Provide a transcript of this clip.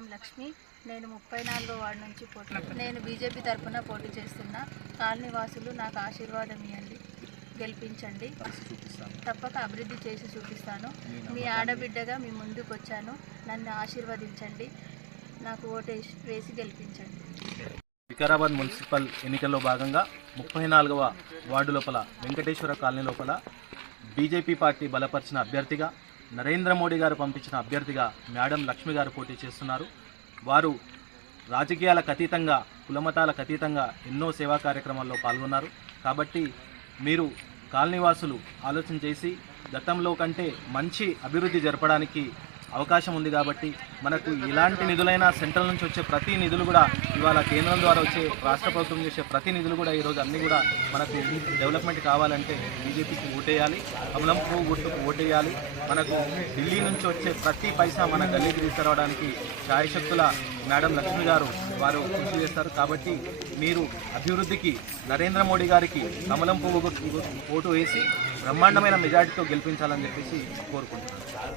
Madam Lakshmi. నేను 34వ ward నుంచి నేను బీజేపీ తరఫున పోటీ చేస్తున్నా. కాలనీ వాసులు నాకు ఆశీర్వాదం ఇవ్వండి, గెలిపించండి. తప్పక అభివృద్ధి చేసి చూపిస్తాను. మీ ఆడబిడ్డగా మీ ముందుకు వచ్చాను. నన్ను ఆశీర్వదించండి, నాకు ఓటు వేసి గెలిపించండి. వికారాబాద్ మున్సిపల్ ఎన్నికల్లో భాగంగా 34వ వార్డు లోపల వెంకటేశ్వర కాలనీ లోపల బీజేపీ పార్టీ బలపరిచిన అభ్యర్థిగా నరేంద్ర మోడీ గారు పంపించిన అభ్యర్థిగా మేడం లక్ష్మి గారు పోటీ చేస్తున్నారు. వారు రాజకీయాలకు అతీతంగా, కులమతాలకు అతీతంగా ఎన్నో సేవా కార్యక్రమాల్లో పాల్గొన్నారు. కాబట్టి మీరు కాలనీవాసులు ఆలోచన చేసి గతంలో కంటే మంచి అభివృద్ధి జరపడానికి అవకాశం ఉంది. కాబట్టి మనకు ఎలాంటి నిధులైనా సెంట్రల్ నుంచి వచ్చే ప్రతి నిధులు కూడా ఇవాళ కేంద్రం ద్వారా వచ్చే, రాష్ట్ర ప్రభుత్వం చేసే ప్రతి నిధులు కూడా ఈరోజు అన్నీ కూడా మనకు డెవలప్మెంట్ కావాలంటే బీజేపీకి ఓటేయాలి, కమలం పువ్వు గుర్తుకు ఓటేయాలి. మనకు ఢిల్లీ నుంచి వచ్చే ప్రతి పైసా మన గల్లీకి తీసుకురావడానికి శాయశక్తుల మేడం లక్ష్మి గారు వారు కృషి చేస్తారు. కాబట్టి మీరు అభివృద్ధికి నరేంద్ర మోడీ గారికి కమలం పువ్వు ఓటు వేసి బ్రహ్మాండమైన మెజార్టీతో గెలిపించాలని చెప్పేసి కోరుకుంటున్నాను.